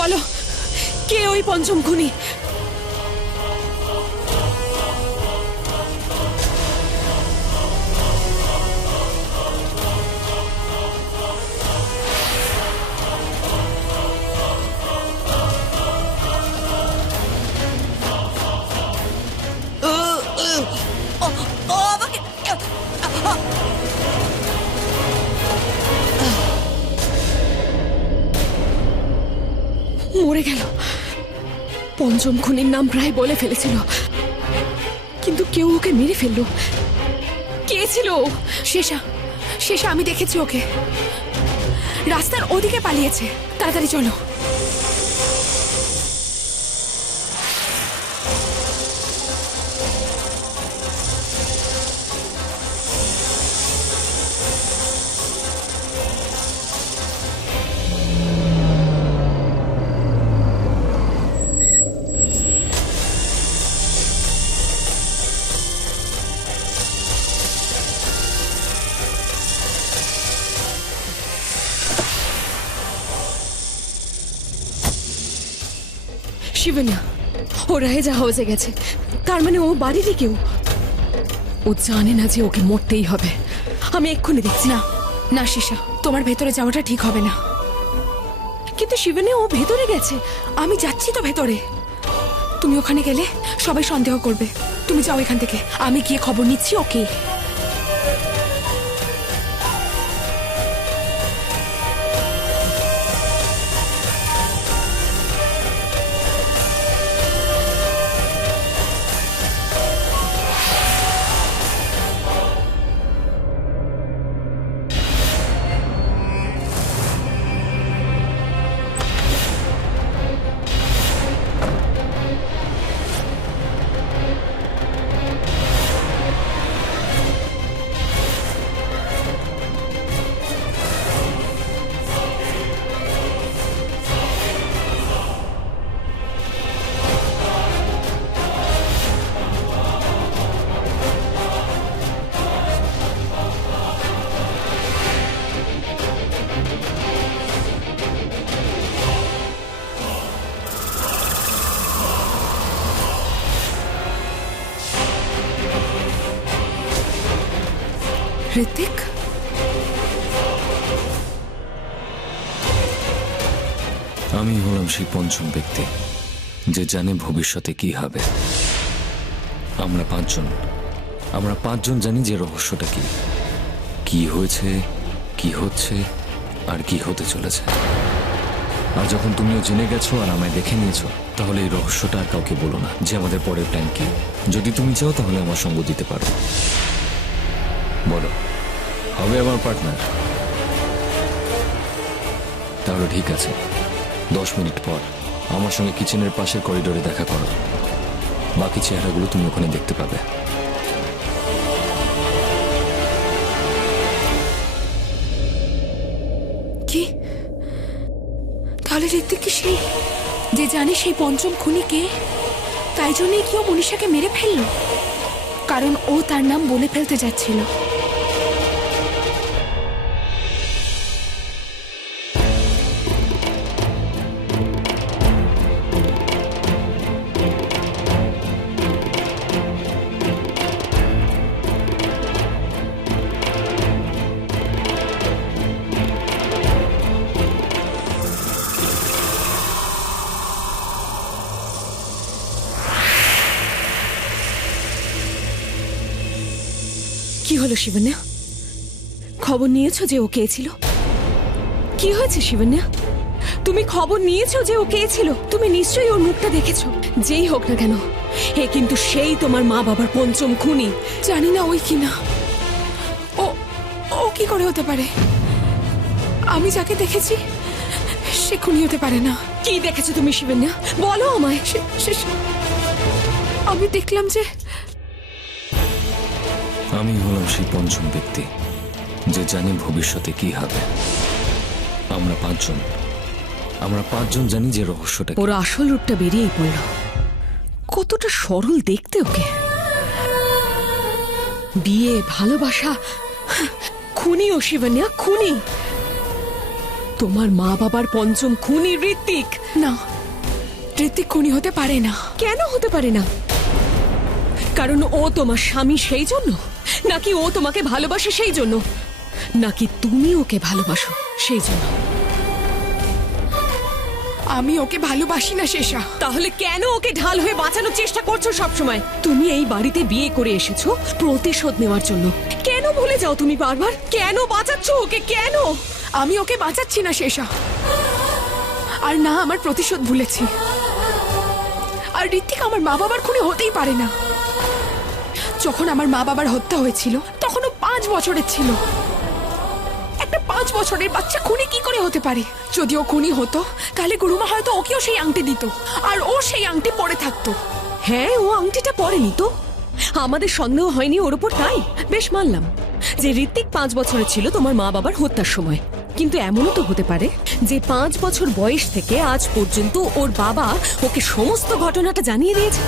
বলো, কে ওই পঞ্চম খুনি? মরে গেল। পঞ্চম খুনির নাম প্রায় বলে ফেলেছিল, কিন্তু কেউ ওকে মেরে ফেললো। কে ছিল? শেষা। শেষা, আমি দেখেছি ওকে। রাস্তার ওদিকে পালিয়েছে। তাড়াতাড়ি চলো। শিবনা, ও রাহেজা হাউসে গেছে। তার মানে ও বাড়িরই কেউ। ও জানে না যে ওকে মরতেই হবে। আমি এক্ষুনি দেখছি। না না শিশা, তোমার ভেতরে যাওয়াটা ঠিক হবে না। কিন্তু শিবনে, ও ভেতরে গেছে। আমি যাচ্ছি তো ভেতরে। তুমি ওখানে গেলে সবাই সন্দেহ করবে। তুমি যাও এখান থেকে, আমি গিয়ে খবর নিচ্ছি। ওকে। ঋতিক, আমি হলাম সেই পঞ্চম ব্যক্তি যে জানে ভবিষ্যতে কি হবে। আমরা পাঁচজন জানি যে রহস্যটা কি, কি হয়েছে, কি হচ্ছে, আর কি হতে চলেছে। আর যখন তুমিও জেনে গেছো আর আমায় দেখে নিয়েছো, তাহলে এই রহস্যটা আর কাউকে বলো না যে আমাদের পরের প্ল্যান কি। যদি তুমি চাও তাহলে আমার সঙ্গ দিতে পারো। বলো, হবে আমার পার্টনার? তাহলে ঠিক আছে, 10 মিনিট পর আমার সঙ্গে কিচেনের পাশের করিডোরে দেখা করো। বাকি চেহারাগুলো তুমি ওখানে দেখতে পাবে। কি? তাহলে ঋতিক কি সেই যে জানে সেই পঞ্চম খুনি কে? তাই জন্যই কি ও মনীষাকে মেরে ফেললো? কারণ ও তার নাম বলে ফেলতে যাচ্ছিল। কি হলো শিবন্যা? খবর নিয়েছো যে ও কে ছিল? কি হয়েছে শিবন্যা? তুমি খবর নিয়েছো যে ও কে ছিল? তুমি নিশ্চয়ই ওর মুখটা দেখেছো। যেই হোক না কেন, এ কিন্তু সেই তোমার মা বাবার পঞ্চম খুনি। জানি না ওই কিনা। ও ও কি করে হতে পারে? আমি যাকে দেখেছি সে খুনি হতে পারে না। কি দেখেছো তুমি শিবন্যা? বলো আমায়। আমি দেখলাম যে আমি হলাম সেই পঞ্চম ব্যক্তি যে জানে ভবিষ্যতে কি হবে। আমরা পাঁচজন জানি যে রহস্যটা। ওর আসল রূপটা বেরিয়েই পড়ল। কতটা সরল দেখতে ওকে। বিয়ে, ভালোবাসা, খুনি ও শিবন্যা, খুনি। তোমার মা বাবার পঞ্চম খুনি ঋত্বিক। না, ঋত্বিক খুনি হতে পারে না। কেন হতে পারে না? কারণ ও তোমার স্বামী সেই জন্য, নাকি ও তোমাকে ভালোবাসে সেই জন্য, নাকি তুমি ওকে ভালোবাসো সেই জন্য? আমি ওকে ভালোবাসি না শেষা। তাহলে কেন ওকে ঢাল হয়ে বাঁচানোর চেষ্টা করছো সব সময়? তুমি এই বাড়িতে বিয়ে করে এসেছো প্রতিশোধ নেওয়ার জন্য। কেন ভুলে যাও তুমি বারবার? কেন বাঁচাচ্ছ ওকে? কেন? আমি ওকে বাঁচাচ্ছি না শেষা, আর না আমার প্রতিশোধ ভুলেছি। আর ঋত্বিক আমার মা বাবার খুনি হতেই পারে না। যখন আমার মা বাবার হত্যা হয়েছিল তখন ও 5 বছরের ছিল। একটা 5 বছরের বাচ্চা খুনি কি করে হতে পারে? যদি ও খুনি হতো তাহলে গুরুমা হয়তো ওকেও সেই আংটি দিত, আর ও সেই আংটি পরে থাকতো। হ্যাঁ, ও আংটিটা পরেনি তো, আমাদের সন্দেহ হয়নি ওর উপর, তাই বেশ মানলাম যে ঋত্বিক 5 বছরের ছিল তোমার মা বাবার হত্যার সময়। কিন্তু এমনও তো হতে পারে যে 5 বছর বয়স থেকে আজ পর্যন্ত ওর বাবা ওকে সমস্ত ঘটনাটা জানিয়ে দিয়েছে।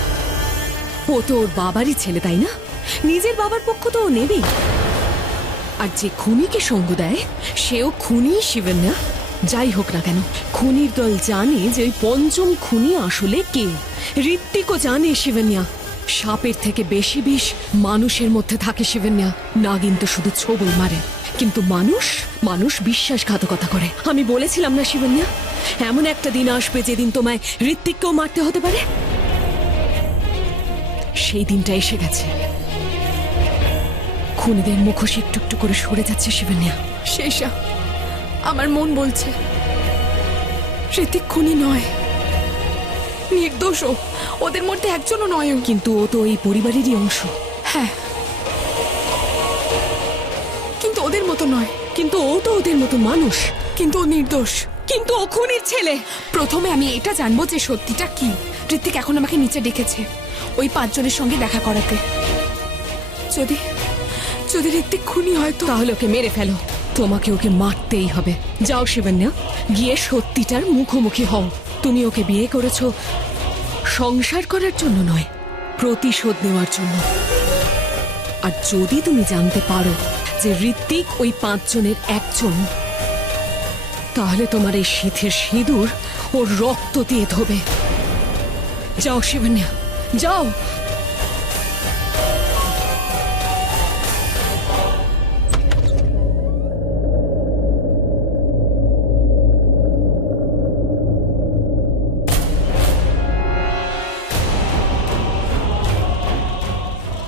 ও তো ওর বাবারই ছেলে, তাই না? নিজের বাবার পক্ষ তো ও নেবেই। আর যে খুনিকে সঙ্গ দেয় সেও খুনি শিবন্যা। যাই হোক না কেন, খুনির দল জানে যে ওই পঞ্চম খুনি আসলে কে। ঋত্বিকও জানে শিবন্যা সাপের থেকে বেশি বিষ মানুষের মধ্যে থাকে। শিবন্যা নাগিন তো শুধু ছোবল মারে, কিন্তু মানুষ বিশ্বাসঘাতকতা করে। আমি বলেছিলাম না শিবন্যা, এমন একটা দিন আসবে যেদিন তোমায় ঋত্বিককেও মারতে হতে পারে। সেই দিনটা এসে গেছে। খুনিদের মুখোশ একটু একটু করে সরে যাচ্ছে শিবন্যা। শেষা, আমার মন বলছে ঋত্বিক খুনি নয়, নির্দোষ। ওদের মধ্যে একজনও নয়। কিন্তু ও তো এই পরিবারেরই অংশ। হ্যাঁ, কিন্তু ওদের মতো নয়। কিন্তু ও তো ওদের মতো মানুষ। কিন্তু ও নির্দোষ। কিন্তু ও খুনির ছেলে। প্রথমে আমি এটা জানবো যে সত্যিটা কি। ঋত্বিক এখন আমাকে নিচে ডেকেছে ওই 5 জনের সঙ্গে দেখা করাতে। যদি যদি ঋত্বিক খুনি হয় তো তাহলে ওকে মেরে ফেলো। তোমাকে ওকে মারতেই হবে। যাও শিবন্যা, গিয়ে সত্যিটার মুখোমুখি হও। তুমি ওকে বিয়ে করেছো সংসার করার জন্য নয়, প্রতিশোধ নেওয়ার জন্য। আর যদি তুমি জানতে পারো যে ঋত্বিক ওই 5 জনের একজন, তাহলে তোমার এই শীতের সিঁদুর ওর রক্ত দিয়ে ধোবে। যাও শিবন্যা, যাও।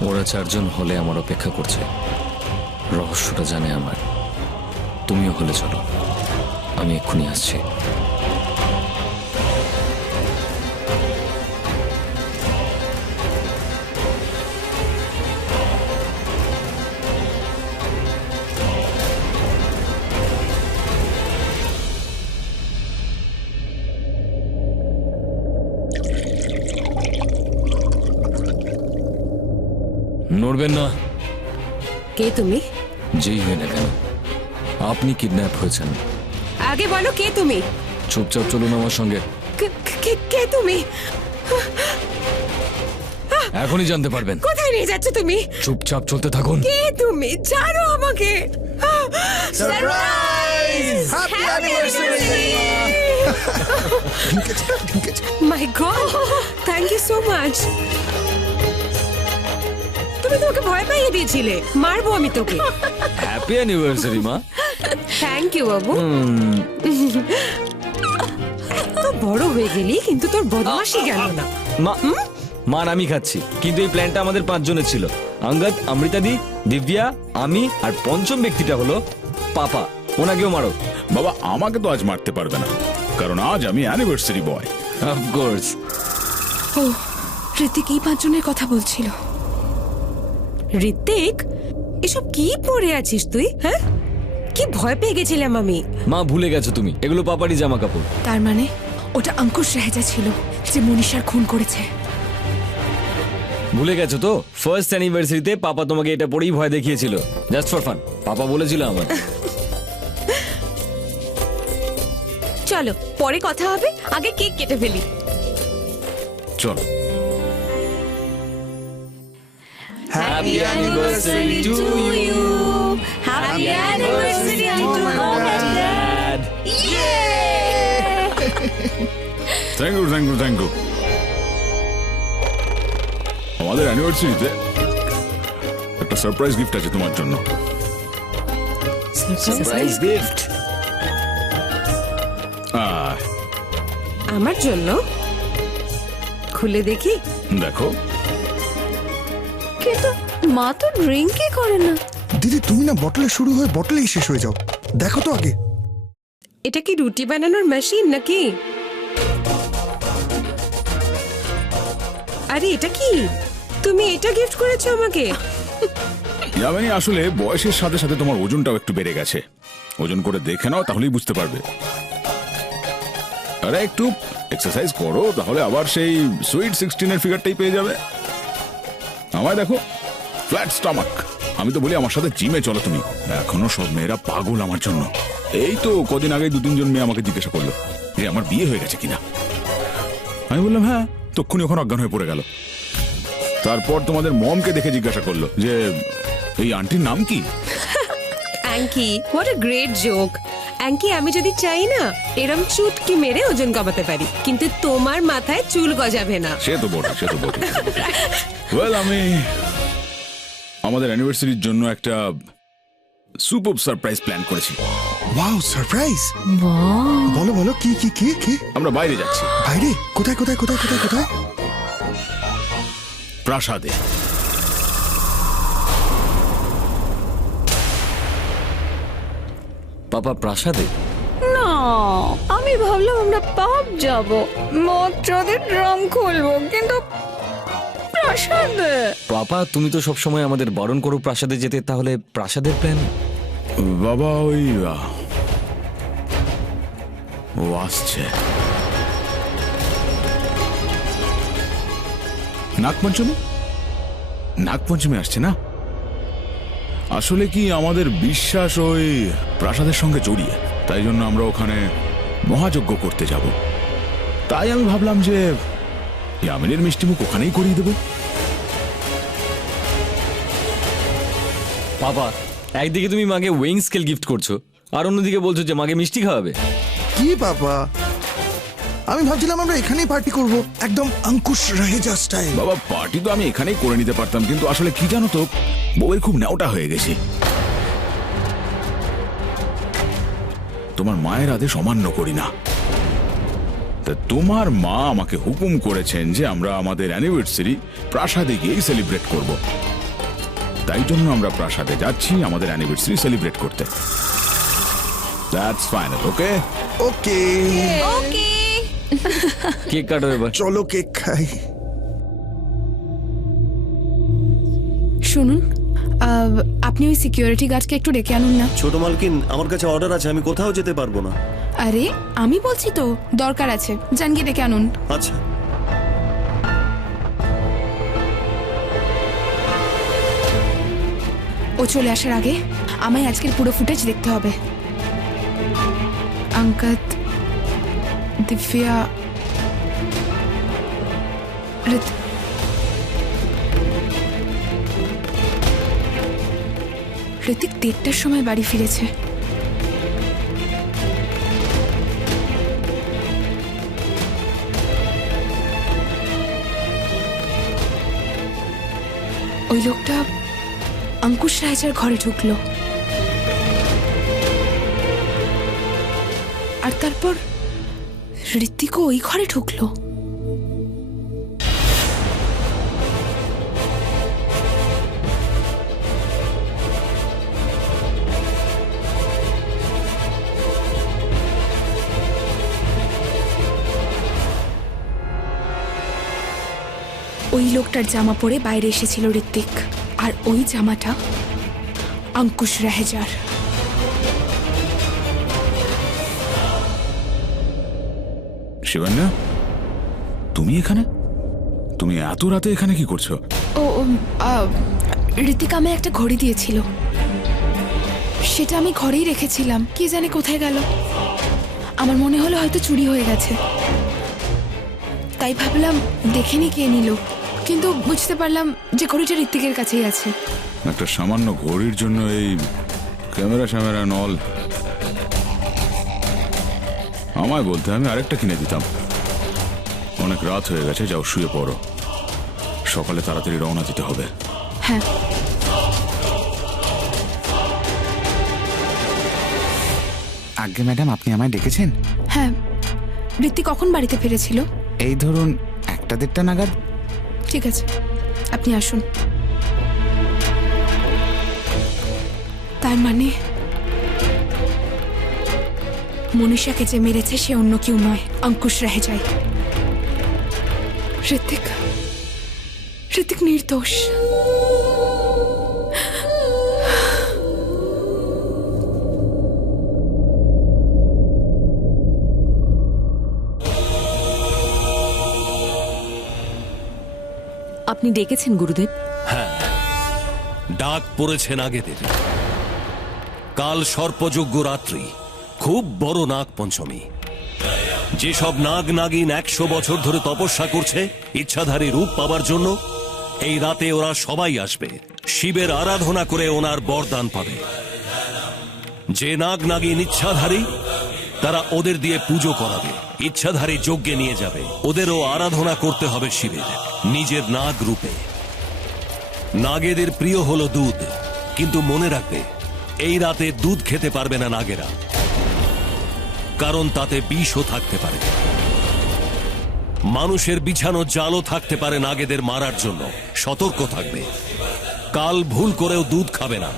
ওরা 4 জন হলে আমার অপেক্ষা করছে। রহস্যটা জানে আমার। তুমিও হলে চলো, আমি এক্ষুনি আসছি। নড়বেন না। কে তুমি? যেই হয় না কেন, আপনি কিডন্যাপ হয়েছেন। আগে বলো কে তুমি? চুপচাপ চলুন আমার সঙ্গে। কে তুমি? এখনই জানতে পারবেন। কোথায় নিয়ে যাচ্ছ তুমি? চুপচাপ চলতে থাকুন। কে তুমি? জানো আমাকে? Surprise! Happy anniversary! My god, thank you so much. তুমি তো ওকে ভয় পাইয়ে দিয়েছিলে, মারবো আমি তোকে। হ্যাপি অ্যানিভার্সারি মা। থ্যাংক ইউ বাবু। তো বড় হয়ে গেলি কিন্তু তোর বদমাশি গেল না। মা আমি খাচ্ছি, কিন্তু এই প্ল্যানটা আমাদের 5 জনের ছিল। অঙ্গদ, অমৃতাদি, দিব্যা, আমি আর পঞ্চম ব্যক্তিটা হলো পাপা। ওনাকেও মারো। বাবা, আমাকে তো আজ মারতে পারবে না, কারণ আজ আমি অ্যানিভার্সারি বয়। Of course. ও, ঋত্বিক এই 5 জনের কথা বলছিল। ঋত্বিক, এসব কি পরে আছিস তুই? হ্যাঁ, কি ভয় পেয়ে গেছিলাম আমি। মা ভুলে গেছো তুমি, এগুলো পাপারই জামা কাপড়। তার মানে ওটা অঙ্কুশ রেহেজা ছিল যে মনীষার খুন করেছে। ভুলে গেছো তো? ফার্স্ট অ্যানিভার্সারিতে পাপা তোমাকে এটা পরেই ভয় দেখিয়েছিল, জাস্ট ফর ফান। পাপা বলেছিল আমার। চলো পরে কথা হবে, আগে কেক কেটে ফেলি। চলো। Happy anniversary to you. Happy anniversary to mom and dad. Thank you thank you thank you. আমাদের অ্যানিভার্সারিতে একটা সারপ্রাইজ গিফট আছে তোমার জন্য। Surprise gift. আমার জন্য? খুলে দেখি। দেখো। কিন্তু মা তো ড্রিঙ্কই করে না। দিদি তুমি না বটলে শুরু হয়ে বটলেই শেষ হয়ে যাও, দেখো তো আগে। এটা কি রুটি বানানোর মেশিন নাকি? আরে এটা কি? তুমি এটা গিফট করেছো আমাকে? ইয়ামিনী, আসলে বয়সের সাথে সাথে তোমার ওজনটাও একটু বেড়ে গেছে। ওজন করে দেখে নাও, তাহলেই বুঝতে পারবে। আরে একটু এক্সারসাইজ করো, তাহলে আবার সেই সুইট 16 ফিগারটাই পেয়ে যাবে। আমায় দেখো, ফ্ল্যাট স্টমাক। আমি তো বলি আমার সাথে জিমে চলো তুমি। এখনো সব মেয়েরা পাগল আমার জন্য। এই তো কদিন আগে 2-3 মেয়ে আমাকে জিজ্ঞাসা করলো যে আমার বিয়ে হয়ে গেছে কিনা। আমি বললাম হ্যাঁ, তক্ষুনি ওখানে অজ্ঞান হয়ে পড়ে গেল। তারপর তোমাদের মমকে দেখে জিজ্ঞাসা করলো যে এই আন্টির নাম কি। অ্যাঙ্কি, হোয়াট আ গ্রেট জোক। অ্যাঙ্কি, আমি যদি চাই না এরম চুটকি মেরে ওজন কমাতে পারি, কিন্তু তোমার মাথায় চুল গজাবে না। সে তো বটে, সে তো বটে। ওয়েল, আমি আমাদের অ্যানিভার্সারির জন্য একটা সুপার সারপ্রাইজ প্ল্যান করেছি। Wow, surprise! বলো বলো, কি কি কি কি? আমরা বাইরে যাচ্ছি। বাইরে? কোথায় কোথায় কোথায় কোথায় কোথায়? প্রাসাদে। পাপা প্রাসাদে? না, আমি ভাবলাম আমরা পাব যাব, মদ্রাদের ড্রাম খুলবো, কিন্তু প্রাসাদে। পাপা তুমি তো সবসময় আমাদের বারণ করো প্রাসাদে যেতে, তাহলে প্রাসাদের প্ল্যান? বাবা ওই ও আসছে। নাগপঞ্চমী? নাগপঞ্চমী আসছে না? আসলে কি আমাদের বিশ্বাস ওই প্রাসাদের সঙ্গে জড়িয়ে, তাই জন্য আমরা ওখানে মহাযজ্ঞ করতে যাব। তাই আমি ভাবলাম যে ইয়ামিনীর মিষ্টিমুখ ওখানেই করিয়ে দেবো। পাপা, একদিকে তুমি মাকে ওয়েইং স্কেল গিফট করছো, আর অন্যদিকে বলছো যে মাকে মিষ্টি খাওয়াবে। কি বাবা, আমি ভাবছিলাম আমরা এখানেই পার্টি করব, একদম অঙ্কুশ রাহেজা স্টাইল। বাবা, পার্টি তো আমি এখানেই করে নিতে পারতাম, কিন্তু আসলে কি জানো তো, বউয়ের খুব নেওটা হয়ে গেছি। তোমার মায়ের আদেশ অমান্য করি না। তা তোমার মা আমাকে হুকুম করেছেন যে আমরা আমাদের অ্যানিভার্সারি প্রাসাদে গিয়েই সেলিব্রেট করব। তাই জন্য আমরা প্রাসাদে যাচ্ছি আমাদের অ্যানিভার্সারি সেলিব্রেট করতে। That's final, okay? Okay, okay. Cake কাটো এবার। চলো কেক খাই। শুনুন, আপনি ওই সিকিউরিটি গার্ডকে একটু ডেকে আনুন না। ছোট মালকিন, আমার কাছে অর্ডার আছে, আমি কোথাও যেতে পারবো না। আরে আমি বলছি তো, দরকার আছে, যান গিয়ে ডেকে আনুন। আচ্ছা। ও চলে আসার আগে আমায় আজকের পুরো ফুটেজ দেখতে হবে। অঙ্কিত, দিব্যা, ঋতিক 1:30টার সময় বাড়ি ফিরেছে। ওই লোকটা অঙ্কুশ রাহেজার ঘরে ঢুকলো, আর তারপর ঋতিকও ওই ঘরে ঢুকলো। ওই লোকটার জামা পরে বাইরে এসেছিল ঋতিক, আর ওই জামাটা অঙ্কুশ রাহেজার। শিবান্না, তুমি এখানে? তুমি এত রাতে এখানে কি করছো? ও ঋতিক আমায় একটা ঘড়ি দিয়েছিল, সেটা আমি ঘরেই রেখেছিলাম, কি জানি কোথায় গেল। আমার মনে হলো হয়তো চুরি হয়ে গেছে, তাই ভাবলাম দেখে নি কে নিল, কিন্তু বুঝতে পারলাম যে ঘড়িটা ঋতিকের কাছেই আছে। একটা সামান্য ঘড়ির জন্য এই ক্যামেরা নল? আমায় বলতে আমি আরেকটা কিনে দিতাম। অনেক রাত হয়ে গেছে, যাও শুয়ে পড়ো। সকালে তাড়াতাড়ি রওনা দিতে হবে। হ্যাঁ। আজ্ঞে ম্যাডাম, আপনি আমায় ডেকেছেন? হ্যাঁ, ঋত্বিক কখন বাড়িতে ফিরেছিল? এই ধরুন 1-1:30 নাগাদ। ঠিক আছে, আপনি আসুন। তার মানে মনীষাকে যে মেরেছে সে অন্য কেউ নয়, অঙ্কুশ রেহেজাই। ঋত্বিক নির্দোষ। আপনি ডেকেছেন গুরুদেব? ডাক পড়েছে নাগেদের। কাল সর্পযজ্ঞ রাত্রি, খুব বড় নাগ পঞ্চমী। যেসব নাগ নাগিন 100 বছর ধরে তপস্যা করছে ইচ্ছাধারী রূপ পাবার জন্য, এই রাতে ওরা সবাই আসবে, শিবের আরাধনা করে ওনার বরদান পাবে। যে নাগ নাগিন ইচ্ছাধারী তারা ওদের দিয়ে পুজো করাবে, ইচ্ছাধারী যজ্ঞে নিয়ে যাবে। ওদেরও আরাধনা করতে হবে শিবের নিজের নাগ রূপে। নাগেদের প্রিয় হলো দুধ, কিন্তু মনে রাখবে এই রাতে দুধ খেতে পারবে না নাগেরা, কারণ তাতে বিষও থাকতে পারে। মানুষের বিছানো জালও থাকতে পারে নাগেদের মারার জন্য, সতর্ক থাকবে। কাল ভুল করেও দুধ খাবে না,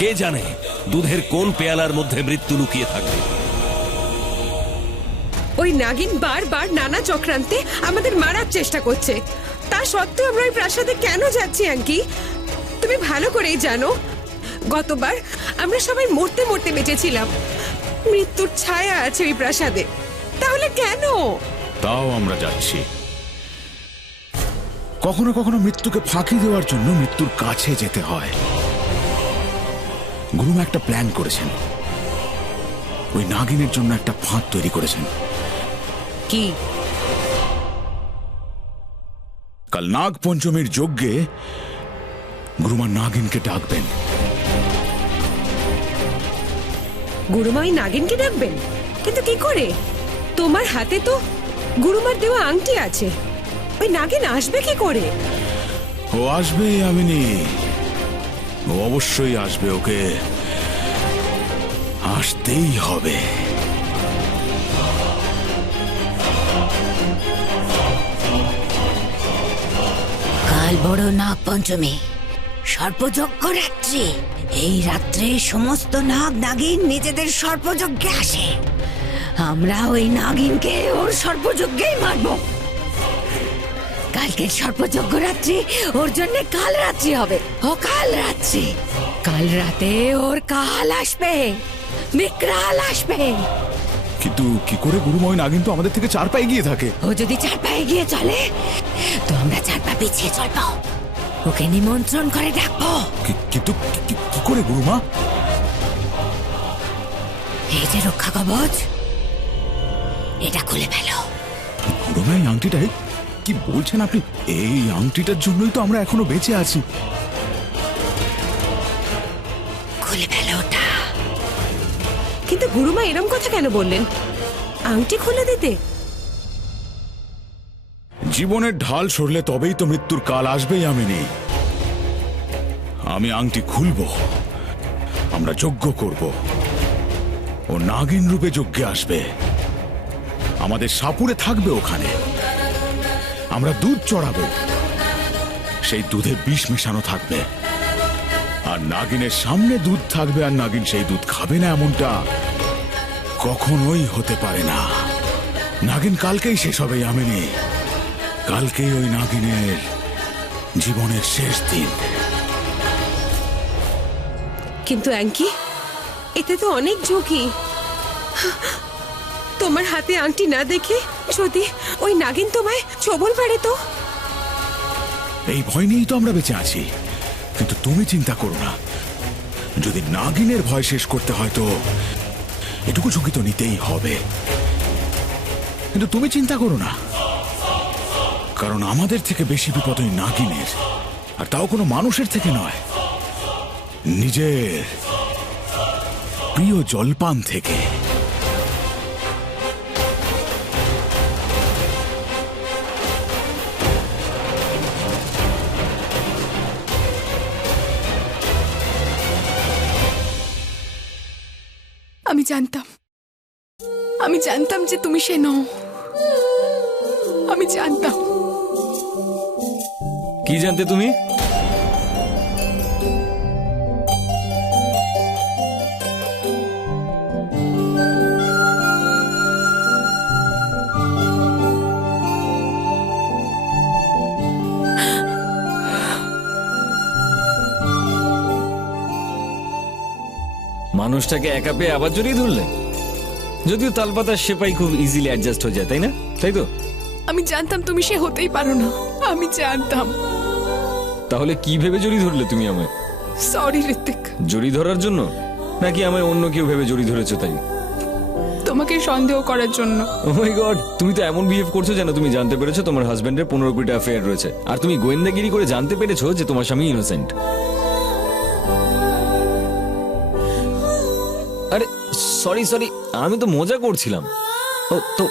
কে জানে দুধের কোন পেয়ালার মধ্যে মৃত্যু লুকিয়ে থাকবে। ওই নাগিন বারবার নানা চক্রান্তে আমাদের মারার চেষ্টা করছে, তা সত্ত্বেও আমরা ওই প্রাসাদে কেন যাচ্ছি আঙ্কি? তুমি ভালো করেই জানো গতবার আমরা সবাই মরতে মরতে বেঁচেছিলাম, মৃত্যুর ছায়া আছে ওই প্রাসাদে, তাহলে কেন? তাও আমরা যাচ্ছি। কখনো কখনো মৃত্যুকে ফাঁকি দেওয়ার জন্য মৃত্যুর কাছে যেতে হয়। গুরুমা একটা প্ল্যান করেছেন, ওই নাগিনের জন্য একটা ফাঁদ তৈরি করেছেন। কি? কাল নাগ পঞ্চমীর যজ্ঞে গুরুমা নাগিনকে ডাকবেন। গুরুমা ওই নাগিনকে ডাকবেন? কিন্তু কি করে? তোমার হাতে তো গুরুমার দেওয়া আংটি আছে, ওই নাগিন আসবে কি করে? ও আসবে আমিনি, ও অবশ্যই আসবে, ওকে আসতেই হবে। কাল বড় নাগ পঞ্চমী, সর্পযজ্ঞ রাত্রি। এই রাত্রে সমস্ত নাগ নাগিন নিজেদের সর্পযজ্ঞে আসে। আমরা ওই নাগিনকে ওর সর্পযজ্ঞেই মারব। কালকের সর্পযজ্ঞ রাত্রি ওর জন্য কাল রাত্রি হবে। ও কাল রাত্রি, কাল রাতে ওর কাল আসবে, বিকরাল আসবে। কিন্তু কি করে গুরুমা ওই নাগিন তো আমাদের থেকে 4 পা এগিয়ে থাকে। ও যদি 4 পা এগিয়ে চলে তো আমরা 4 পা পিছিয়ে চলবো, ওকে নিমন্ত্রণ করে ডাকবো। কিন্তু কি করে গুরুমা? এই যে রক্ষা কবচ, এটা খুলে ফেলো। গুরুমা এই আংটিটাই কি বলছেন আপনি? এই আংটিটার জন্যই তো আমরা এখনো বেঁচে আছি। খুলে ফেলো ওটা। কিন্তু গুরুমা এরম কথা কেন বললেন, আংটি খুলে দিতে? জীবনের ঢাল সরলে তবেই তো মৃত্যুর কাল আসবেই আমিনি। আমি আংটি খুলবো, আমরা যজ্ঞ করব, ও নাগিন রূপে যজ্ঞে আসবে, আমাদের সাপুরে থাকবে ওখানে। আমরা দুধ চড়াবো, সেই দুধে বিষ মেশানো থাকবে, আর নাগিনের সামনে দুধ থাকবে, আর নাগিন সেই দুধ খাবে না এমনটা কখনোই হতে পারে না। নাগিন কালকেই শেষ হবে আমিনি, কালকেই ওই নাগিনের জীবনের শেষ দিন। কিন্তু অ্যাঙ্কি, এতে তো অনেক ঝুঁকি। তোমার হাতে আংটি না দেখে যদি ওই নাগিন তোমায় ছবল পারে তো? এই ভয় নিয়েই তো আমরা বেঁচে আছি। কিন্তু তুমি চিন্তা করো না, যদি নাগিনের ভয় শেষ করতে হয় তো এটুকু ঝুঁকি তো নিতেই হবে। কিন্তু তুমি চিন্তা করো না, কারণ আমাদের থেকে বেশি বিপদ ওই নাগিনের, আর তাও কোনো মানুষের থেকে নয়, নিজের প্রিয় জলপান থেকে। আমি জানতাম যে তুমি সে নও। আমি জানতাম। কি জানতে তুমি? মানুষটাকে একা পেয়ে আবার জড়িয়ে ধরলে? যদিও তালপাতার সেপাই খুব ইজিলি অ্যাডজাস্ট হয়ে যায়, তাই না? তাই তো? আমি জানতাম তুমি সে হতেই পারো না। আমি জানতাম। তাহলে কি ভেবে জড়িয়ে ধরলে তুমি আমায়? সরি ঋত্বিক। জড়িয়ে ধরার জন্য, নাকি আমায় অন্য কেউ ভেবে জড়িয়ে ধরেছো তাই? তোমাকে সন্দেহ করার জন্য। ও মাই গড, তুমি তো এমন বিহেভ করছো যেন তুমি জানতে পেরেছো তোমার হাজবেন্ডের 15 কোটি অ্যাফেয়ার রয়েছে, আর তুমি গোয়েন্দাগিরি করে জানতে পেরেছো যে তোমার স্বামী ইনোসেন্ট। আরে সরি, আমি তো মজা করছিলাম। ও তো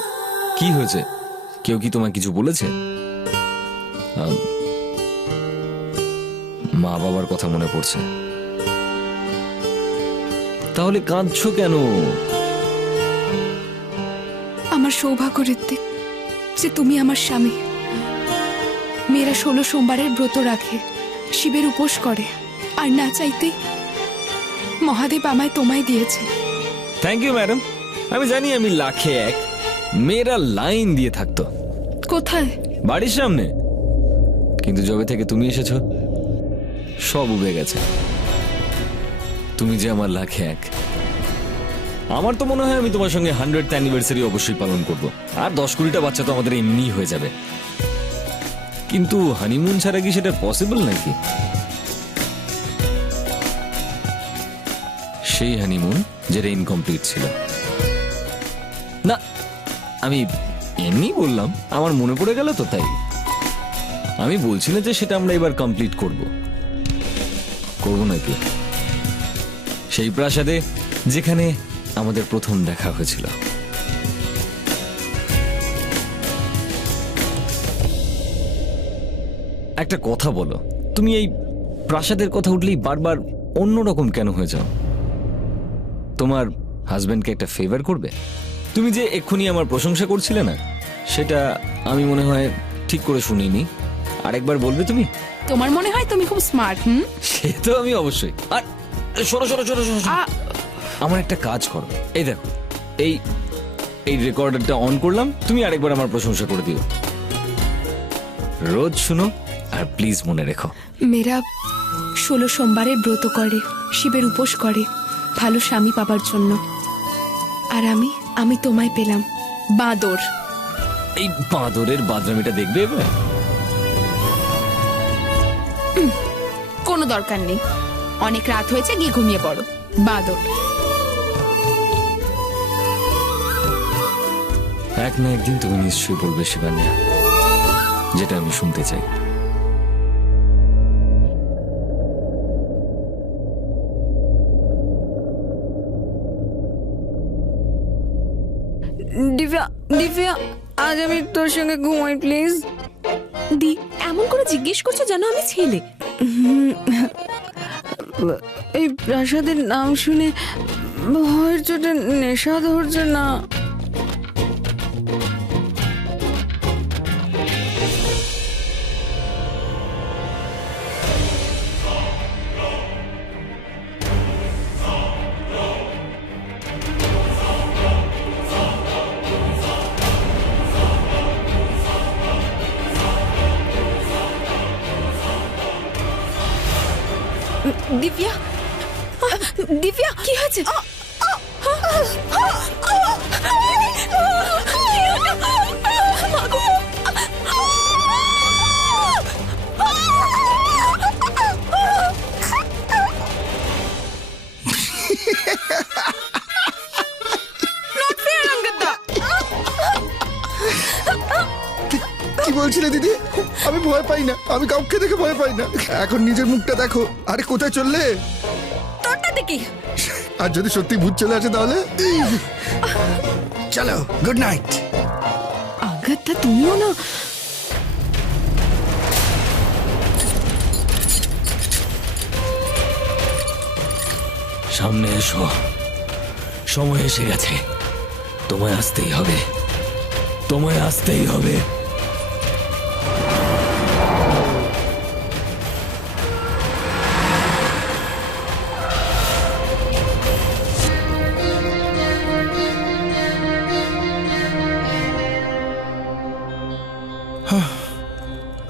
কি হয়েছে? কেউ কি তোমায় কিছু বলেছে? মা বাবার কথা মনে পড়ছে। তাহলে কাঁদছো কেন? আমার সৌভাগ্য ঋত্বিক যে তুমি আমার স্বামী। মেয়েরা 16 সোমবারের ব্রত রাখে, শিবের উপোস করে, আর না চাইতেই মহাদেব আমায় তোমায় দিয়েছে। Thank you madam. আমি জানি আমি লাখে এক। মেয়েরা লাইন দিয়ে থাকতো। কোথায়? বাড়ির সামনে। কিন্তু যবে থেকে তুমি এসেছো সব উবে গেছে। তুমি যে আমার লাখে এক। আমার তো মনে হয় আমি তোমার সঙ্গে 100th অ্যানিভার্সারি অবশ্যই পালন করব, আর 10 কোটিটা বাচ্চা তো আমাদের এমনি হয়ে যাবে। কিন্তু হানিমুন ছাড়া কি সেটা পসিবল নাকি? সেই হানিমুন যেটা ইনকমপ্লিট ছিল না। আমি এমনি বললাম, আমার মনে পড়ে গেল তো তাই। আমি বলছি না যে সেটা আমরা এবার কমপ্লিট করব নাকি? সেই প্রাসাদে যেখানে আমাদের প্রথম দেখা হয়েছিল। একটা কথা বলো, তুমি এই প্রাসাদের কথা উঠলেই বারবার অন্যরকম কেন হয়ে যাও? তোমার হাজবেন্ডকে একটা ফেভার করবে? তুমি যে এক্ষুনি আমার প্রশংসা করছিলে না, সেটা আমি মনে হয় ঠিক করে শুনিনি। আরেকবার বলবে তুমি? তোমার মনে হয় তুমি খুব স্মার্ট। সে তো আমি অবশ্যই। আর সরো, আমার একটা কাজ করো। এই দেখো, এই রেকর্ডারটা অন করলাম, তুমি আরেকবার আমার প্রশংসা করে দিও। রোজ শুনো, আর প্লিজ মনে রেখো, মেয়েরা 16 সোমবারের ব্রত করে, শিবের উপোস করে ভালো স্বামী পাবার জন্য। আর আমি তোমায় পেলাম বাঁদর। এই বাঁদরের বাদরামিটা দেখবে এবার? কোনো দরকার নেই, অনেক রাত হয়েছে, গিয়ে ঘুমিয়ে পড়ো। বাঁদর। এক না একদিন তুমি নিশ্চয়ই বলবে শিবান্যা, যেটা আমি শুনতে চাই। দিব্যা, আজ আমি তোর সঙ্গে ঘুমাই প্লিজ। এমন করে জিজ্ঞেস করছো যেন আমি ছেলে। এই প্রাসাদের নাম শুনে ভয়ের চোটে নেশা ধরছে না। দিব্যা, কি হয়েছে? কি বলছিলে দিদি? আমি ভয় পাই না, আমি কাউকে দেখে ভয় পাই না। এখন নিজের মুখটা দেখো। আরে কোথায় চললে? তোরটা দেখি। আর যদি সত্যি ভূত চলে আসে তাহলে? চলো, গুড নাইট। আগাথা, তুমিও না। সামনে এসো, সময় এসে গেছে, তোমায় আসতেই হবে, তোমায় আসতেই হবে।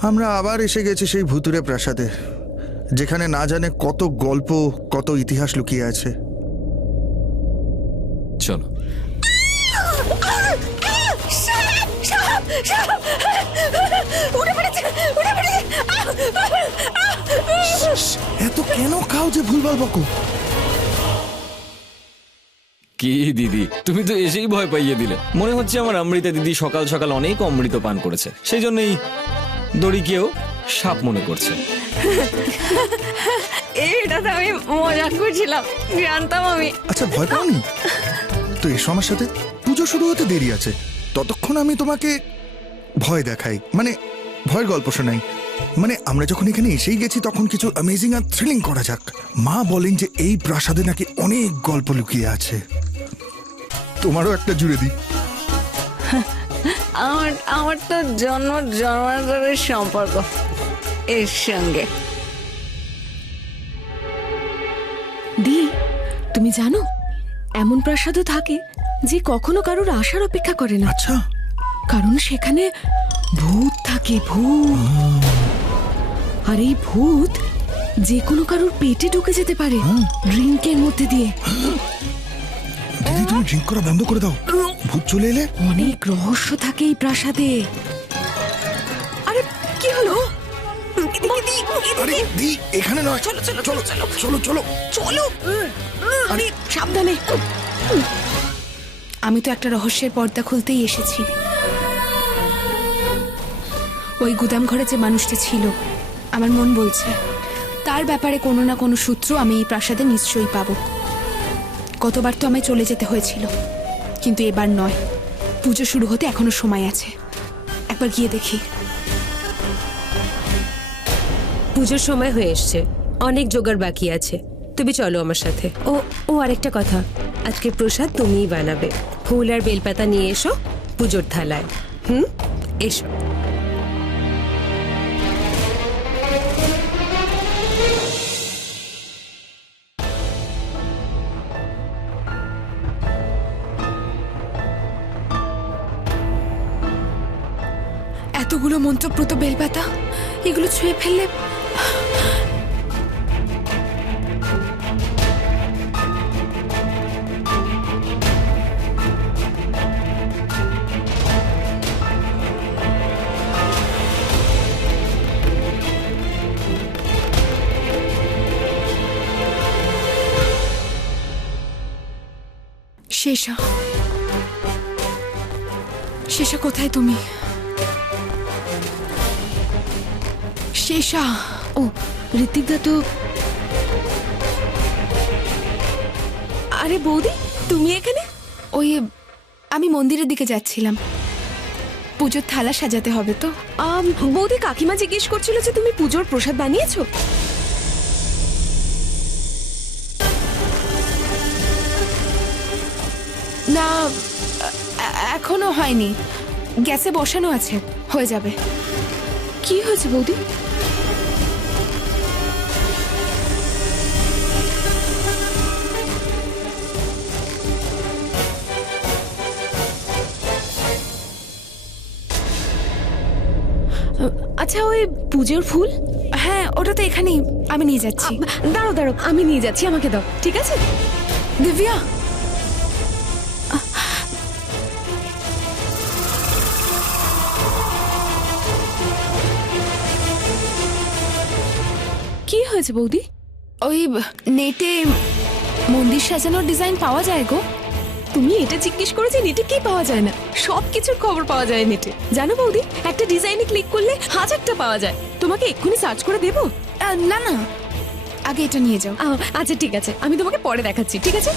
আমরা আবার এসে গেছি সেই ভুতুরে প্রাসাদে, যেখানে না জানে কত গল্প, কত ইতিহাস লুকিয়ে আছে। চলো। এত কেন খাও যে ভুলভাল বকো? কি দিদি, তুমি তো এসেই ভয় পাইয়ে দিলে। মনে হচ্ছে আমার অমৃতা দিদি সকাল সকাল অনেক অমৃত পান করেছে, সেই জন্যই দড়িকেও সাপ মনে করছে। এটা তো আমি মজা করছিলাম, জানতাম আমি। আচ্ছা, ভয় পাওনি তো? এসো আমার সাথে, পুজো শুরু হতে দেরি আছে, ততক্ষণ আমি তোমাকে ভয় দেখাই, মানে ভয়ের গল্প শোনাই। মানে আমরা যখন এখানে এসেই গেছি তখন কিছু অ্যামেজিং আর থ্রিলিং করা যাক। মা বলেন যে এই প্রাসাদে নাকি অনেক গল্প লুকিয়ে আছে। তোমারও একটা জুড়ে দিই। আমার তো জন্মান্তরের সম্পর্ক এর সঙ্গে। দি, তুমি জানো এমন প্রাসাদও থাকে যে কখনো কারোর আসার অপেক্ষা করে না। আচ্ছা, কারণ সেখানে ভূত থাকে, ভূত। আর এই ভূত যে কোনো কারোর পেটে ঢুকে যেতে পারে ড্রিঙ্কের মধ্যে দিয়ে। দিদি তুমি ড্রিঙ্ক করা বন্ধ করে দাও, ভূত চলে এলে। অনেক রহস্য থাকে এই প্রাসাদে। আরে কি হলো? আরে দি, এখানে নয়, চলো চলো চলো চলো চলো চলো চলো। আরে সাবধানে। আমি তো একটা রহস্যের পর্দা খুলতেই এসেছি। ওই গুদাম ঘরে যে মানুষটা ছিল, আমার মন বলছে তার ব্যাপারে কোনো না কোনো সূত্র আমি এই প্রাসাদে নিশ্চয়ই পাবো। গতবার তো আমায় চলে যেতে হয়েছিল, কিন্তু এবার নয়। পুজো শুরু হতে এখনো সময় আছে, একবার গিয়ে দেখি। পুজোর সময় হয়ে এসছে, অনেক জোগাড় বাকি আছে। তুমি চলো আমার সাথে। ও আরেকটা কথা, আজকে প্রসাদ তুমিই বানাবে। ফুল আর বেলপাতা নিয়ে এসো পুজোর থালায়। এসো। এতগুলো মন্ত্রপ্রত বেলপাতা, এগুলো ছুঁয়ে ফেললে শেষা, শেষা কোথায় তুমি? শেষা। ও ঋত্বিকদা তো। আরে বৌদি, তুমি এখানে? ওই আমি মন্দিরের দিকে যাচ্ছিলাম, পুজোর থালা সাজাতে হবে তো। বৌদি, কাকিমা জিজ্ঞেস করছিল যে তুমি পুজোর প্রসাদ বানিয়েছো? না, এখনো হয়নি, গ্যাসে বসানো আছে, হয়ে যাবে। কি হয়েছে বৌদি? আচ্ছা, ওই পুজোর ফুল? হ্যাঁ, ওটা তো এখানেই, আমি নিয়ে যাচ্ছি। দাঁড়ো দাঁড়ো, আমি নিয়ে যাচ্ছি, আমাকে দাও, ঠিক আছে? দিব্যা, কি হয়েছে বৌদি? ওই নেটে মন্দির সাজানোর ডিজাইন পাওয়া যায় গো। তুমি এটা জিজ্ঞেস করেছো নেটে কি পাওয়া যায় না? সব কিছুর খবর পাওয়া যায় নেটে, জানো বৌদি? একটা ডিজাইনে ক্লিক করলে হাজারটা পাওয়া যায়। তোমাকে এক্ষুনি সার্চ করে দেবো? না না, আগে এটা নিয়ে যাও। আচ্ছা ঠিক আছে, আমি তোমাকে পরে দেখাচ্ছি, ঠিক আছে?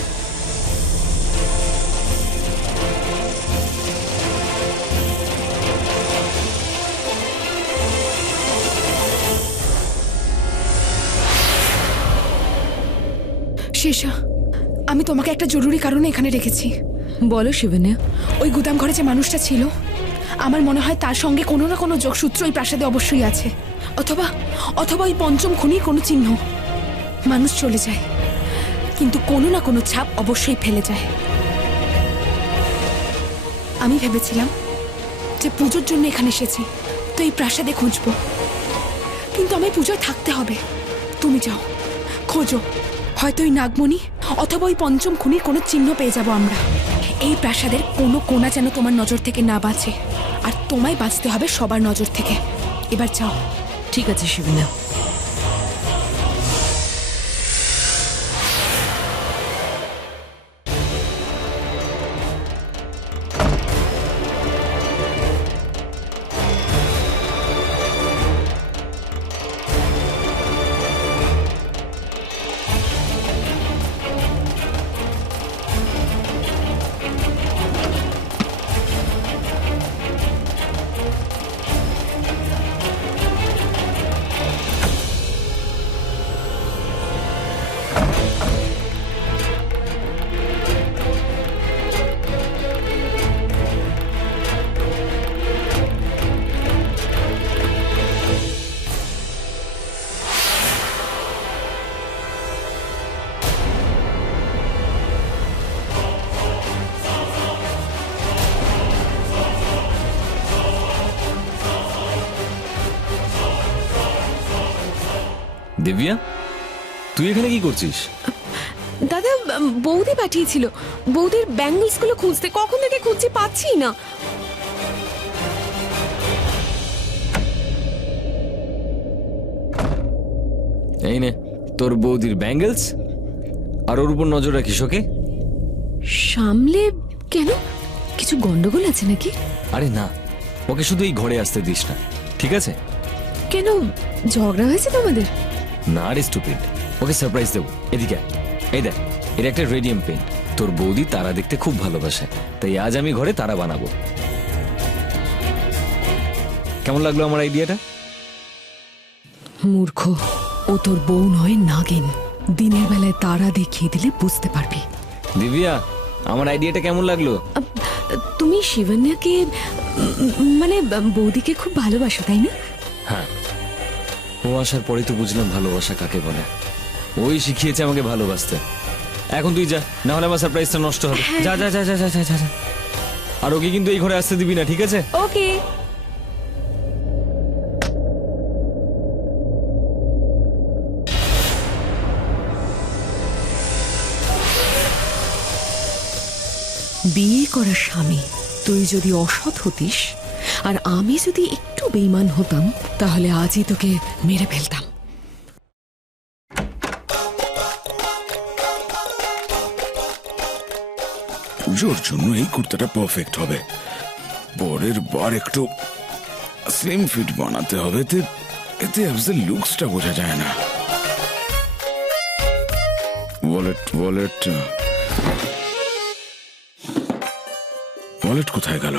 শেষা, আমি তোমাকে একটা জরুরি কারণে এখানে রেখেছি। বলো শিবন্যা। ওই গুদাম ঘরে যে মানুষটা ছিল, আমার মনে হয় তার সঙ্গে কোনো না কোনো যোগসূত্র ওই প্রাসাদে অবশ্যই আছে। অথবা অথবা ওই পঞ্চম খুনির কোনো চিহ্ন। মানুষ চলে যায়, কিন্তু কোনো না কোনো ছাপ অবশ্যই ফেলে যায়। আমি ভেবেছিলাম যে পুজোর জন্য এখানে এসেছি, তো এই প্রাসাদে খুঁজবো, কিন্তু আমি পুজোয় থাকতে হবে। তুমি যাও, খোঁজো, হয়তো ওই নাগমণি অথবা ওই পঞ্চম খুনির কোনো চিহ্ন পেয়ে যাব আমরা। এই প্রাসাদের কোনো কোণা যেন তোমার নজর থেকে না বাঁচে, আর তোমায় বাঁচতে হবে সবার নজর থেকে। এবার যাও। ঠিক আছে শিবন্যা। দিব্যা, তুই এখানে কি করছিস? দাদা, বৌদি পাঠিয়েছিল বৌদির ব্যাঙ্গলস গুলো খুঁজতে। কখন থেকে খুঁজছি, পাচ্ছি না। এই নে তোর বৌদির ব্যাঙ্গেলস, আর ওর উপর নজর রাখিস, ওকে? সামলে কেন? কিছু গন্ডগোল আছে নাকি? আরে না, ওকে শুধু এই ঘরে আসতে দিস না, ঠিক আছে? কেন, ঝগড়া হয়েছে তোমাদের? না রে স্টুপিড, ওকে সারপ্রাইজ দেবো। এদিকে আয়। এই দেখ, এটা একটা রেডিয়াম পেইন্ট। তোর বৌদি তারা দেখতে খুব ভালোবাসে, তাই আজ আমি ঘরে তারা বানাবো। কেমন লাগলো আমার আইডিয়াটা? মূর্খ, ও তোর বউ নয়, নাগিন। দিনের বেলায় তারা দেখিয়ে দিলে বুঝতে পারবি। দিব্যা, আমার আইডিয়াটা কেমন লাগলো? তুমি শিবন্যাকে, মানে বৌদিকে খুব ভালোবাসো, তাই না? হ্যাঁ, ও আসার পরে তো বুঝলাম ভালোবাসা কাকে বলে। ওই শিখিয়েছে আমাকে ভালোবাসতে। এখন তুই যা, না হলে আমার সারপ্রাইজটা নষ্ট হবে। যা যা যা যা যা যা যা। আর ওকে কিন্তু এই ঘরে আসতে দিবি না, ঠিক আছে? ওকে। বিয়ে করা স্বামী তুই যদি অসৎ হতিস, আর আমি যদি একটু বেঈমান হতাম, তাহলে আজই তোকে মেরে ফেলতাম। পুজোর জন্য এই কুর্তাটা পারফেক্ট হবে। পরের বার একটু স্লিম ফিট বানাতে হবে, এতে লুকসটা বোঝা যায় না। ওয়ালেট ওয়ালেট ওয়ালেট কোথায় গেল?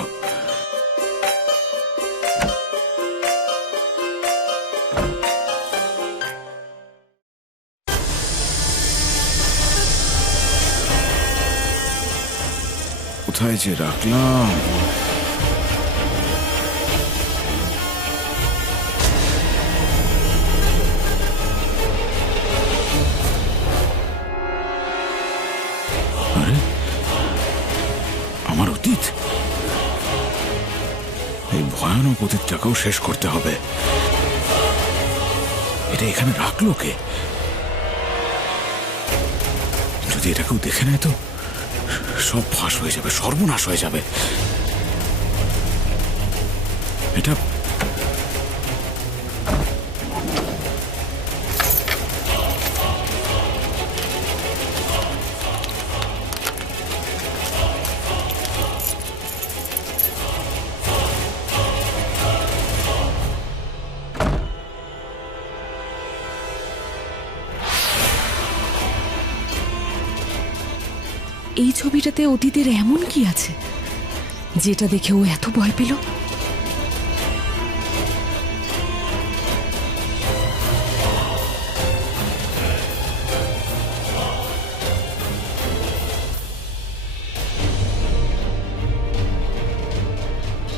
কোথায় যে রাখলাম? আরে, আমার অতীত, এই ভয়ানক অতীতটাকেও শেষ করতে হবে। এটা এখানে রাখলো কে? যদি এটা কেউ দেখে নেয় তো সব ফাঁস হয়ে যাবে, সর্বনাশ হয়ে যাবে। এটা এই ছবিটাতে অতীতের এমন কি আছে যেটা দেখে ও এত ভয় পেল?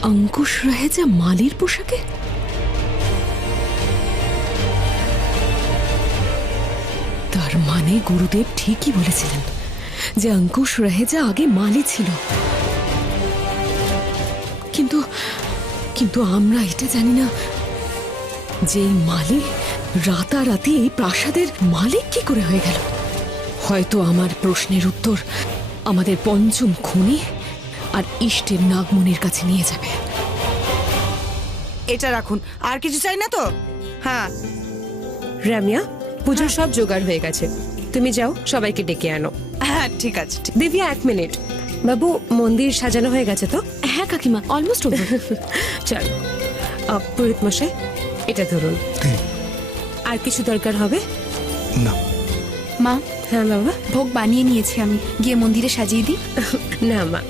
অঙ্কুশ রাহেজা মালির পোশাকে? তার মানে গুরুদেব ঠিকই বলেছিলেন যে অঙ্কুশ রাহেজা আগে মালি ছিল। কিন্তু কিন্তু আমরা এটা জানি না যে এই মালি রাতারাতি এই প্রাসাদের মালিক কি করে হয়ে গেল। হয়তো আমার প্রশ্নের উত্তর আমাদের পঞ্চম খুনি আর ইষ্টের নাগমণির কাছে নিয়ে যাবে। এটা রাখুন, আর কিছু চাই না তো? হ্যাঁ রামিয়া, পুজোর সব জোগাড় হয়ে গেছে, তুমি যাও সবাইকে ডেকে আনো। হ্যাঁ ঠিক আছে। দিব্যা 1 মিনিট। বাবু, মন্দির সাজানো হয়ে গেছে তো? হ্যাঁ কাকিমা, অলমোস্ট ওভার। চল পুরোহিত মশাই, এটা ধরুন। আর কিছু দরকার হবে? না। মা, হ্যাঁ বাবা। ভোগ বানিয়ে নিয়েছি আমি, গিয়ে মন্দিরে সাজিয়ে দিই। না মা,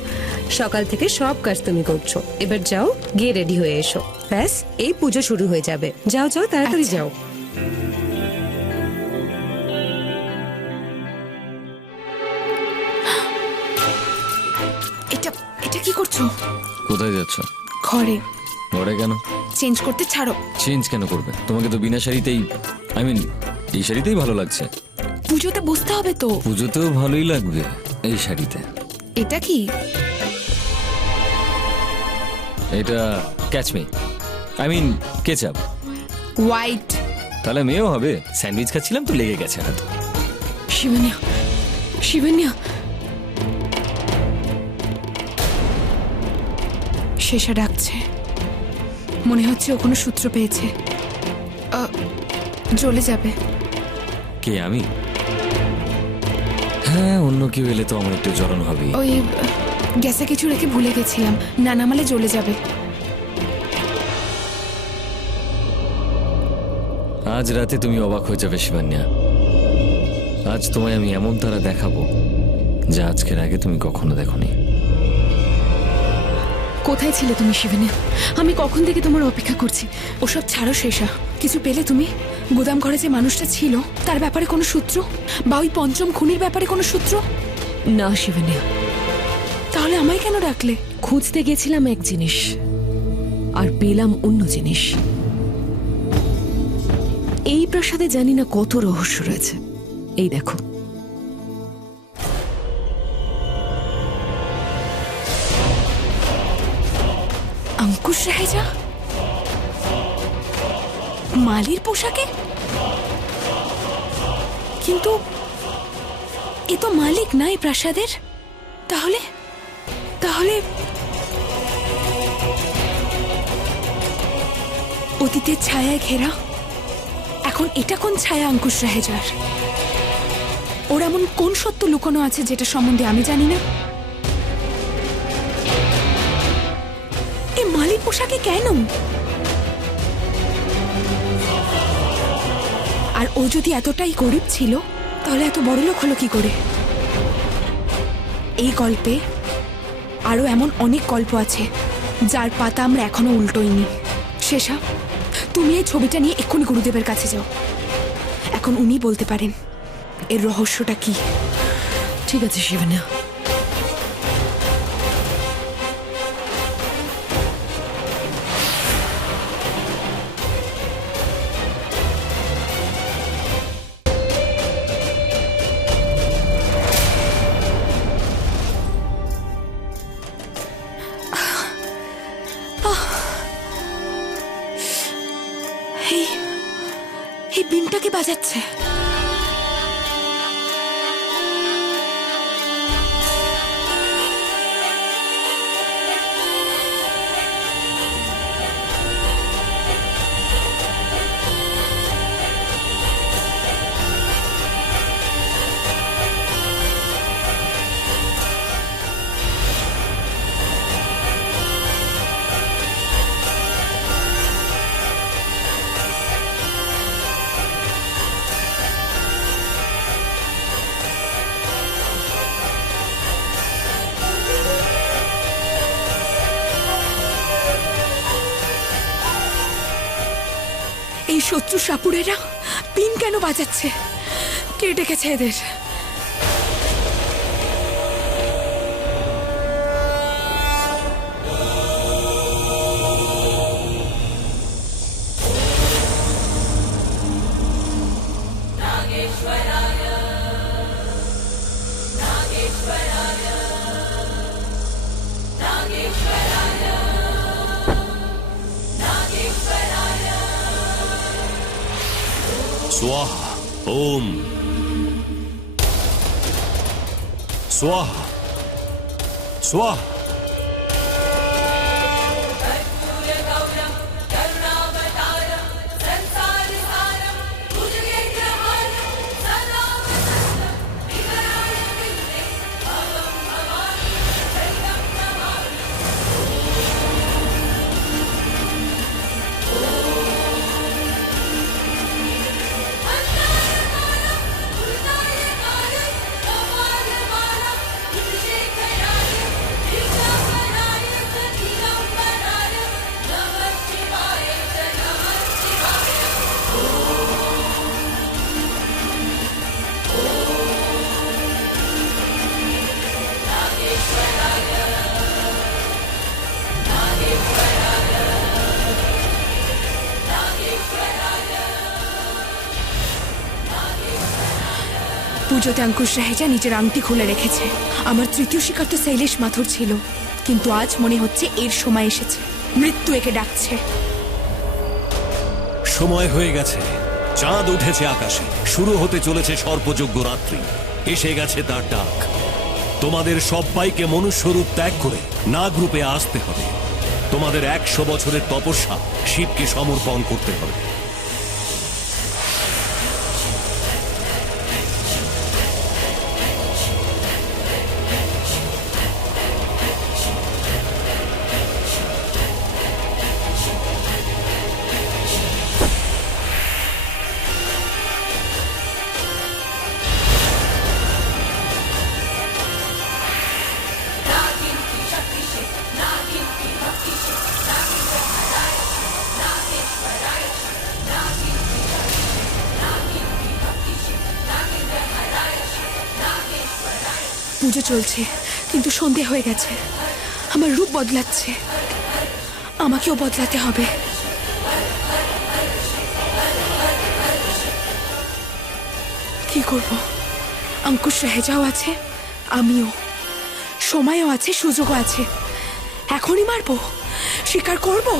সকাল থেকে সব কাজ তুমি করছো, এবার যাও গিয়ে রেডি হয়ে এসো, ব্যাস এই পুজো শুরু হয়ে যাবে। যাও যাও, তাড়াতাড়ি যাও। এটা এটা কি করছো? কোথায় যাচ্ছ? ঘরে ঘরে কেন? চেঞ্জ করতে ছাড়ো। চেঞ্জ কেন করবে? তোমাকে তো বিনা শাড়িতেই, আই মিন এই শাড়িতেই ভালো লাগছে। পুজোতে বসতে হবে তো। পুজোতেও ভালোই লাগবে এই শাড়িতে। এটা কি? এটা ক্যাচমি, আই মিন কেচাপ। হোয়াইট। তাহলে মেয়েও হবে। স্যান্ডউইচ খাচ্ছিলাম তো লেগে গেছে হাত। শিবন্যা, শিবন্যা, শেষা ডাকছে, মনে হচ্ছে ও কোনো সূত্র পেয়েছে। জ্বলে যাবে। কে, আমি? হ্যাঁ, অন্য কেউ এলে তো আমার একটু জ্বলন হবে। ওই গ্যাসে কিছু রেখে ভুলে গেছিলাম, না নামালে জ্বলে যাবে। আজ রাতে তুমি অবাক হয়ে যাবে শিবান্যা। আজ তোমায় আমি এমন তারা দেখাবো যা আজকের আগে তুমি কখনো দেখোনি। কোথায় ছিলে তুমি শিবন্যা? আমি কখন থেকে তোমার অপেক্ষা করছি। ওসব ছাড়ো শেষা, কিছু পেলে তুমি? গুদাম ঘরে যে মানুষটা ছিল তার ব্যাপারে কোনো সূত্র, বা ওই পঞ্চম খুনির ব্যাপারে কোনো সূত্র? না শিবন্যা। তাহলে আমায় কেন ডাকলে? খুঁজতে গেছিলাম এক জিনিস আর পেলাম অন্য জিনিস। এই প্রাসাদে জানি না কত রহস্য রয়েছে। এই দেখো, অঙ্কুশ রাহেজা মালির পোশাকে? কিন্তু এ তো মালিক না এই প্রাসাদের। তাহলে তাহলে অতীতের ছায়ায় ঘেরা। এখন এটা কোন ছায়া অঙ্কুশ রাহেজার? ওর এমন কোন সত্য লুকোনো আছে যেটা সম্বন্ধে আমি জানি না? এই মালির পোশাকে কেন? আর ও যদি এতটাই গরিব ছিল তাহলে এত বড় লোক হলো কি করে? এই গল্পে আরো এমন অনেক গল্প আছে যার পাতা আমরা এখনো উল্টোইনি। শেষা, তুমি এই ছবিটা নিয়ে এক্ষুনি গুরুদেবের কাছে যাও। এখন উনি বলতে পারেন এর রহস্যটা কি। ঠিক আছে শিবন্যা। এই বিনটাকে বাজাচ্ছে। এই শত্রু সাপুড়েরা পিন কেন বাজাচ্ছে? কে ডেকেছে এদের? स्वाहा ओम स्वाहा स्वाहा পুজোতে অঙ্কুশ রাহেজা নিজের আংটি খুলে রেখেছে। আমার তৃতীয় শিকার তো শৈলেশ মাথুর ছিল, কিন্তু আজ মনে হচ্ছে এর সময় এসেছে। মৃত্যু একে ডাকছে। সময় হয়ে গেছে, চাঁদ উঠেছে আকাশে, শুরু হতে চলেছে সর্পযজ্ঞ রাত্রি। এসে গেছে তার ডাক। তোমাদের সবাইকে মনুষ্যরূপ ত্যাগ করে নাগ রূপে আসতে হবে। তোমাদের 100 বছরের তপস্যা শিবকে সমর্পণ করতে হবে। পুজো চলছে, কিন্তু সন্ধে হয়ে গেছে। আমার রূপ বদলাচ্ছে, আমাকেও বদলাতে হবে। কি করব? অঙ্কুশ রাহেজাও আছে, আমিও। সময়ও আছে, সুযোগও আছে। এখনই মারবো, স্বীকার করবো।